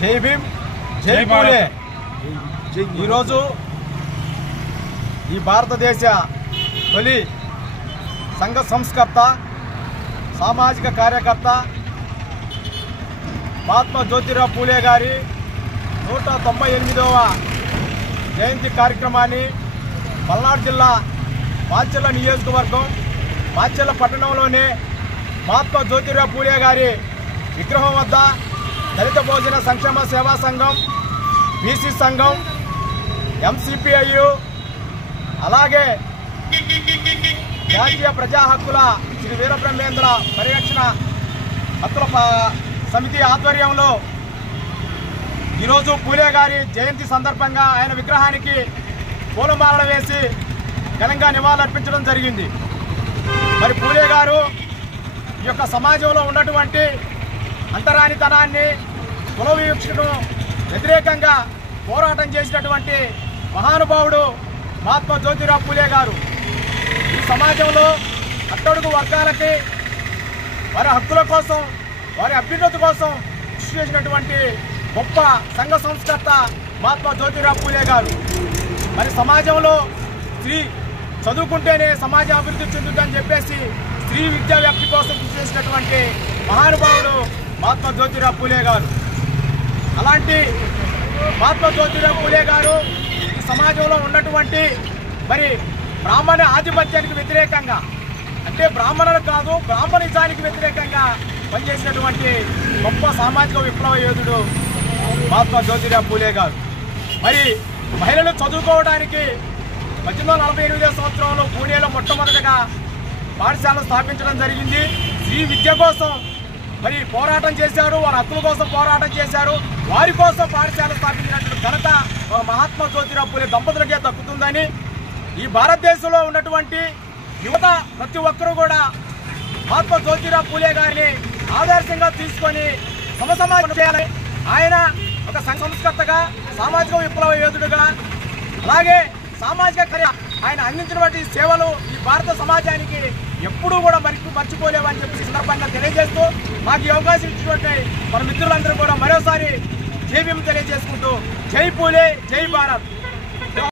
జై భీమ్ జై పూలే. ఈరోజు ఈ భారతదేశ తొలి సంఘ సంస్కర్త, సామాజిక కార్యకర్త మహాత్మా జ్యోతిరావు పూలే గారి 198వ జయంతి కార్యక్రమాన్ని పల్నాడు జిల్లా మాచర్ల నియోజకవర్గం మాచర్ల పట్టణంలోనే మహాత్మా జ్యోతిరావు పూలే గారి విగ్రహం వద్ద దళిత భోజన సంక్షేమ సేవా సంఘం, బీసీ సంఘం, ఎంసీపీఐయు, అలాగే జాతీయ ప్రజా హక్కుల శ్రీ వీరబ్రహ్మేంద్ర పరిరక్షణ హక్కుల సమితి ఆధ్వర్యంలో ఈరోజు పూలే గారి జయంతి సందర్భంగా ఆయన విగ్రహానికి పూలమాలలు వేసి ఘనంగా నివాళులర్పించడం జరిగింది. మరి పూలే గారు ఈ యొక్క సమాజంలో ఉన్నటువంటి అంతరానితనాన్ని, కుల వివక్షను వ్యతిరేకంగా పోరాటం చేసినటువంటి మహానుభావుడు మహాత్మా జ్యోతిరావు పూలే గారు. ఈ సమాజంలో అట్టడుగు వర్గాలకి వారి హక్కుల కోసం, వారి అభ్యున్నతి కోసం కృషి చేసినటువంటి గొప్ప సంఘ సంస్కర్త మహాత్మా జ్యోతిరావు పూలే గారు. మరి సమాజంలో స్త్రీ చదువుకుంటేనే సమాజం అభివృద్ధి చెందుతుందని చెప్పేసి స్త్రీ విద్యా వ్యాప్తి కోసం కృషి చేసినటువంటి మహానుభావుడు మహాత్మా జ్యోతిరావు పూలే గారు. అలాంటి మహాత్మా జ్యోతిరావు పూలే గారు ఈ సమాజంలో ఉన్నటువంటి మరి బ్రాహ్మణ ఆధిపత్యానికి వ్యతిరేకంగా, అంటే బ్రాహ్మణులు కాదు బ్రాహ్మణిజానికి వ్యతిరేకంగా పనిచేసినటువంటి గొప్ప సామాజిక విప్లవ యోధుడు మహాత్మా జ్యోతిరావు పూలే గారు. మరి మహిళలు చదువుకోవడానికి 1848వ సంవత్సరంలో పూణేలో మొట్టమొదటిగా పాఠశాలను స్థాపించడం జరిగింది. స్త్రీ విద్య కోసం మరి పోరాటం చేశారు, వారి హక్కుల కోసం పోరాటం చేశారు. వారి కోసం పాఠశాల స్థాపించినటువంటి ఘనత మహాత్మా జ్యోతిరావు పూలే దంపతులకే దక్కుతుందని, ఈ భారతదేశంలో ఉన్నటువంటి యువత ప్రతి ఒక్కరూ కూడా మహాత్మా జ్యోతిరావు పూలే గారిని ఆదర్శంగా తీసుకొని సమసమాజం చేయాలని, ఆయన ఒక సంస్కర్తగా, సామాజిక విప్లవ యోధుడుగా, అలాగే సామాజిక ఆయన అందించినటువంటి సేవలు ఈ భారత సమాజానికి ఎప్పుడూ కూడా మర్చిపోలేవని చెప్పి సందర్భంగా తెలియజేస్తూ, మాకు ఈ అవకాశం ఇచ్చినటువంటి మన మిత్రులందరూ కూడా మరోసారి జై భీమ్ తెలియజేసుకుంటూ జై పూలే, జై భారత్.